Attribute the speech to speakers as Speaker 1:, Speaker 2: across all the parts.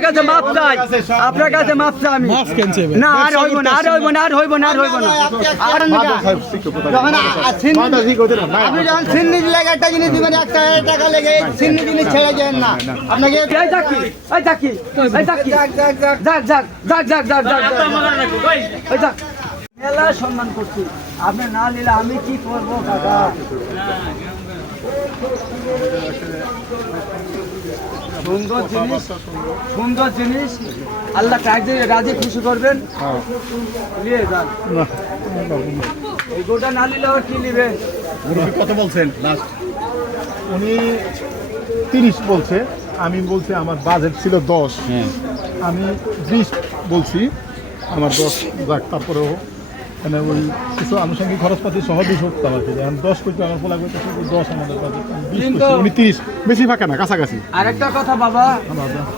Speaker 1: আপনার কাছে মাপ চাই। আপনার কাছে মাপ চাই আমি? না আর হইব না আর হইব না আর হইব না আর হইব না। আর
Speaker 2: যখন আপনি যখন সিন্নি লেগে একটা জিনিস দিবেন এক টাকা টাকা লেগে সিন্নি জিনিস ছেড়ে যান না। আপনাকে
Speaker 1: এই যাকি এই যাকি এই যাকি
Speaker 2: যাক, যাক, যাক।
Speaker 1: যাক যাক যাক যাক যাক যাক এই। যাক। মেলা সম্মান করছি। আপনি না নিলে আমি কি করব কাকা সুন্দর জিনিস সুন্দর জিনিস। আল্লাহ কাজে রাজি খুশি করবেন নিয়ে যান। এই গোটা না নিলে আবার কি নেবেন
Speaker 3: কত বলছেন? লাস্ট উনি তিরিশ বলছে আমি বলছি আমার বাজেট ছিল দশ। আমি বিশ বলছি আমার দশ যাক তারপরেও মানে ওই কিছু আনুষঙ্গিক খরচপাতি সহ বিশ হোক তার কি এখন দশ কোটি আমার পোলা করতে দশ আমাদের করছি, উনি তিরিশ। বেশি ফাঁকা না কাছাকাছি।
Speaker 1: আরেকটা কথা বাবা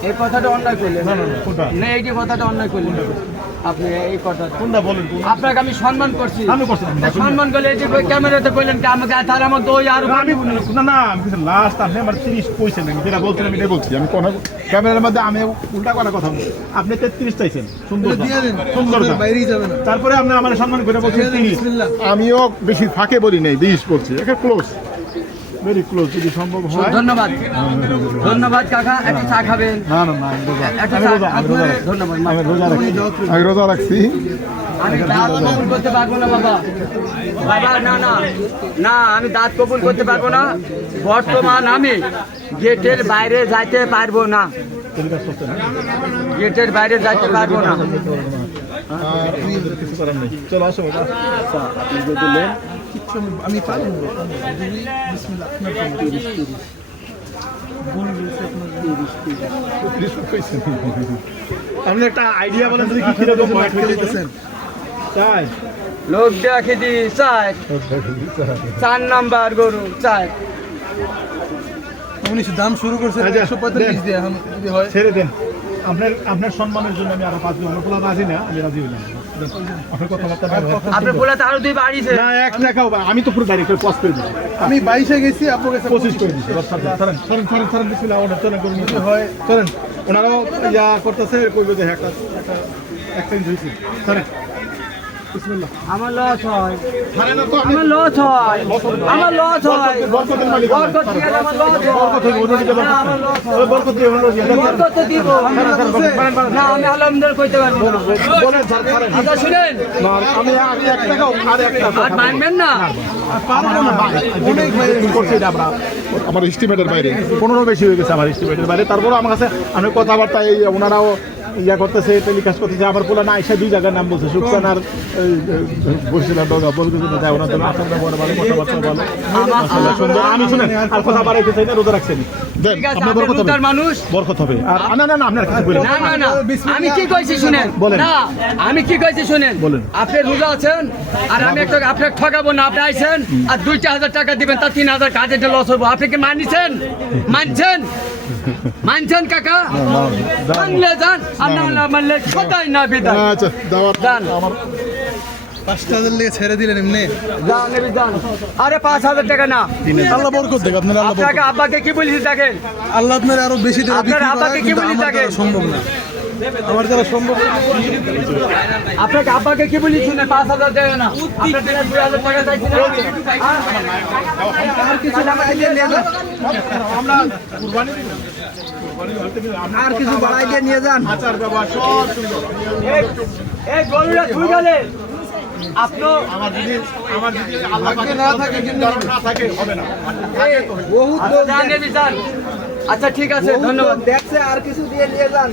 Speaker 1: এই কথাটা অন্যায় করলেন
Speaker 3: না, না, না, কোনটা?
Speaker 1: না এই কথাটা অন্যায় করলেন আপনি এই কথা
Speaker 3: কোনটা বলেন
Speaker 1: আপনাকে আমি সম্মান করছি।
Speaker 3: আমি করছি না,
Speaker 1: তা সম্মান করলে এই যে ক্যামেরাতে কইলেন কি আমাকে তার আমার দই আর
Speaker 3: আমি না না আমি কিছু লাস্ট আপনি আমার তিরিশ কইছেন আমি যেটা বলছেন আমি বলছি। আমি কথা ক্যামেরার মধ্যে আমি উল্টা কথা বলছি। আপনি তেত্রিশ চাইছেন সুন্দর
Speaker 4: দিয়ে
Speaker 3: সুন্দর
Speaker 4: বাইরেই যাবে না।
Speaker 3: তারপরে আপনি আমার সম্মান করে বলছেন তিরিশ। আমিও বেশি ফাঁকে বলি নাই বিশ করছি একে ক্লোজ ভেরি ক্লোজ যদি সম্ভব হয়।
Speaker 1: ধন্যবাদ। ধন্যবাদ কাকা। একটা চা খাবেন?
Speaker 3: না না না আমি রোজা
Speaker 1: একটা চা
Speaker 3: রোজা আমি রোজা রাখছি।
Speaker 1: ধন্যবাদ
Speaker 3: আমি রোজা রাখছি। আমি রোজা রাখছি।
Speaker 1: আমি দাঁত কবুল করতে পারব না বাবা। বাবা না না। না আমি দাঁত কবুল করতে পারব না। বর্তমান আমি গেটের বাইরে যাইতে পারব না। গেটের বাইরে যাইতে পারব না।
Speaker 3: আর কিছু করার নেই। চলো আসো বাবা। আচ্ছা, আপনি যে দিলেন
Speaker 4: কিচ্ছু আমি- বিসমিল্লাহ, আপনার।
Speaker 3: তিরিশ আপনি একটা আইডিয়া বলেন যদি কি কীরকম হয়
Speaker 4: কে দিতেছেন?
Speaker 3: তাই
Speaker 1: লোক দেখে দি চাই। চার নাম্বার গরু চাই।
Speaker 4: উনি দাম শুরু করছে
Speaker 3: আচ্ছা,
Speaker 4: একশো পঁয়তাল্লিশ। দিয়ে এখন যদি হয়।
Speaker 3: ছেড়ে দেন। আপনার আপনার সম্মানের জন্য আমি আরও পাঁচ দিন অনুকূল রাজি না আমি রাজি হইলাম। আমি তো পুরো ডাইরেক্ট পজ করে দিচ্ছি
Speaker 4: আমি বাইশে গেছি আপনার কাছে
Speaker 3: পঁচিশ করে দিচ্ছি। ছাড়েন ছাড়েন ছাড়েন ছাড়েন চলেন করুন হয় চলেন ওনারাও ইয়া করতেছে কইবে যে একটা একটা এক্সচেঞ্জ হয়েছে বিসমিল্লাহ
Speaker 1: আমার লস হয় আমার লস হয় আমার লস হয়
Speaker 3: আমরা।
Speaker 1: বরকত দিয়ে আমার লস
Speaker 3: বরকত হইবে, অন্য দিকে বরকত
Speaker 1: আমার লস
Speaker 3: ওই বরকত দিয়ে
Speaker 1: বরকত দিব
Speaker 3: ছাড়েন, ছাড়েন, ছাড়েন, ছাড়েন।
Speaker 1: না আমি আলহামদুলিল্লাহ কইতে পারব না
Speaker 3: বলেন, ছাড়েন, ছাড়েন।
Speaker 1: আচ্ছা শুনেন
Speaker 3: আমি আমি এক টাকাও আর এক টাকা
Speaker 1: আর মানবেন না
Speaker 3: আমার এস্টিমেটের বাইরে পনেরো বেশি হয়ে গেছে আমার এস্টিমেটের বাইরে তারপরে আমার কাছে আমি কথাবার্তা এই ওনারাও ইয়া করতেছে টেলিকাস্ট করতেছে আবার পোলা না আইসা দুই জায়গার নাম বলছে সুকসান আর বসছিলাম বলতেছে না যায় ওনার জন্য আচার ব্যবহার ভালো কথাবার্তা ভালো। আমি শুনেন আর কথা বাড়াইতে চাই না রোজা রাখছেন।
Speaker 1: আমি কি কইছি শুনেন?
Speaker 3: বলেন।
Speaker 1: না আমি কি কইছি শুনেন?
Speaker 3: বলেন।
Speaker 1: আপনি রোজা আছেন আর আমি একটা আপনাকে ঠকাবো না আপনি আইছেন আর দুইটা হাজার টাকা দিবেন তার তিন হাজার কাজে লস হব আপনি কি মানছেন? মানছেন? মানছেন কাকা? মানলে যান আর না না। মানলে ছোটাই না বিদায়?
Speaker 3: আচ্ছা দাওয়াত
Speaker 1: যান।
Speaker 4: পাঁচটা হাজার লেগে ছেড়ে দিলেন এমনি?
Speaker 1: আরে পাঁচ হাজার টাকা না।
Speaker 4: আল্লাহ বরকত দেখ আপনার আল্লাহ বরকত।
Speaker 1: আপনাকে আব্বাকে কি বলেছি দেখেন?
Speaker 4: আল্লাহ আপনার আরও বেশি
Speaker 1: আপনার আব্বাকে কি বলেছি?
Speaker 4: দ্বারা সম্ভব না। আমার দ্বারা সম্ভব?
Speaker 1: আপনাকে আব্বাকে কি বলি শুনে পাঁচ হাজার দেয় না? আর কিছু টাকা দিয়ে
Speaker 2: আর কিছু বাড়াই দিয়ে নিয়ে যান।
Speaker 3: আচার ব্যবহার সব সুন্দর।
Speaker 1: এই- এই গরুটা গেলে
Speaker 3: আমার যদি আল্লাহ না থাকে কিন্তু না থাকে হবে না।
Speaker 2: বহুত
Speaker 1: আচ্ছা, ঠিক আছে ধন্যবাদ।
Speaker 2: দেখছে আর কিছু দিয়ে নিয়ে যান।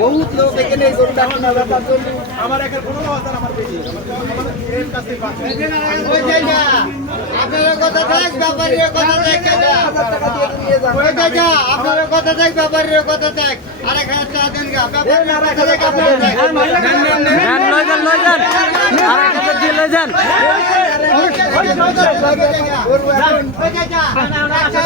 Speaker 2: বহুত লোক এখানে এই গরুটা ব্যাপার
Speaker 3: আমার একের কোনো অবস্থা আমার বেশি আমার এর কাছে পাচ্ছে
Speaker 2: ওই যে না, আপনার কথা থাক ব্যাপারীর কথা থাক কাকা। ওই যে না, আপনার কথা থাক ব্যাপারীর কথা থাক আরেক হাজার টাকা দেন ব্যাপারীর কথা থাক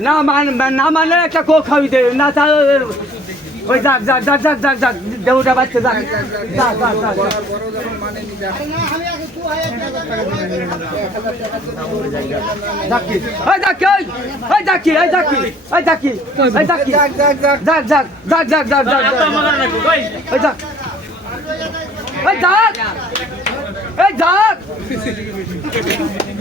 Speaker 2: না
Speaker 1: মান না মানে একটা কোক খাবি দে না তা ওই যাক যাক যাক যাক যাক যাক দেউটা বাচ্চা যাক যাক যাক যাক যাক।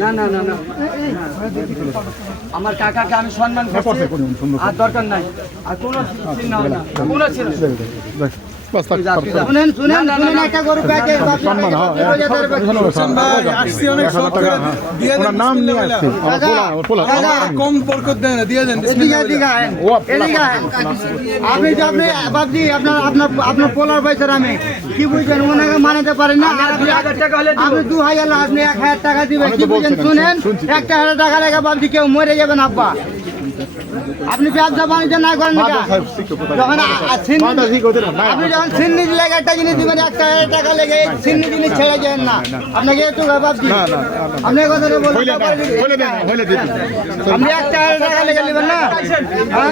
Speaker 1: না না না না। আমার কাকাকে আমি সম্মান
Speaker 3: করছে,
Speaker 1: আর দরকার নাই। আর কোনো হবে না কোনো চিন্তা
Speaker 3: আপনার
Speaker 2: পোলার পয়সার আমি কি বুঝছেন? ওনাকে মানাতে পারেন না। আমি দু হাজার আপনি এক হাজার টাকা দিবেন। কি
Speaker 3: বুঝছেন?
Speaker 2: শুনেন একটা হাজার টাকা রেখে ভাবছি কেউ মরে যাবেন আব্বা। আপনি ব্যবসা বাণিজ্য না করেন যখন আপনি যখন সিন্নি দিলে একটা জিনিস দিবেন একটা টাকা লেগে সিন্নি জিনিস ছেড়ে যান না। আপনাকে একটু
Speaker 3: ব্যাপার ভাবছি
Speaker 2: আপনি
Speaker 3: কথা
Speaker 2: আপনি একটা টাকা লেগে নেবেন না? হ্যাঁ?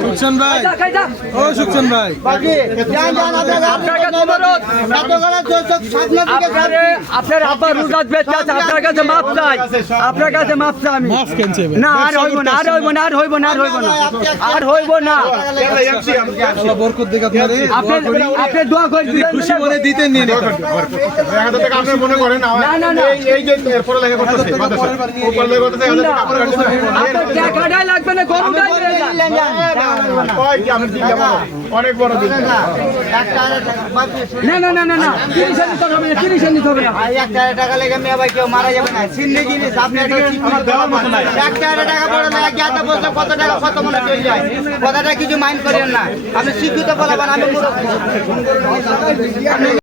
Speaker 2: আচ্ছা,
Speaker 1: আপনার কাছে মাপ চাই। আমি। না আর হইব না আর হইব না আর হইব না আর হইব না।
Speaker 4: বরকত
Speaker 1: আপনি আপনি দোয়া করে দিবেন
Speaker 4: খুশি মনে দিতে নিয়ে নিতে
Speaker 3: টাকা আপনি মনে করেন
Speaker 1: না, না, না।
Speaker 3: এই- এই যে এরপরে লেখা করতেছে, আপনার
Speaker 1: টাকাটাই লাগবে না
Speaker 3: দিন? অনেক বড় দিন।
Speaker 1: না না না। না না তিরিশে নিতে হবে না তিরিশে নিতে হবে না।
Speaker 2: ভাই একটা হাজার টাকা লেগে মেয়ে ভাই কেউ মারা যাবে না। সিন্নি জিনিস আপনি একটা
Speaker 3: আমার দেওয়ার মতো নাই।
Speaker 2: হাজার টাকা পড়ে না কত টাকা কত মনে চলে যায়। কথাটা কিছু মাইন্ড করেন না। আমি শিক্ষিত বলাবেন আমি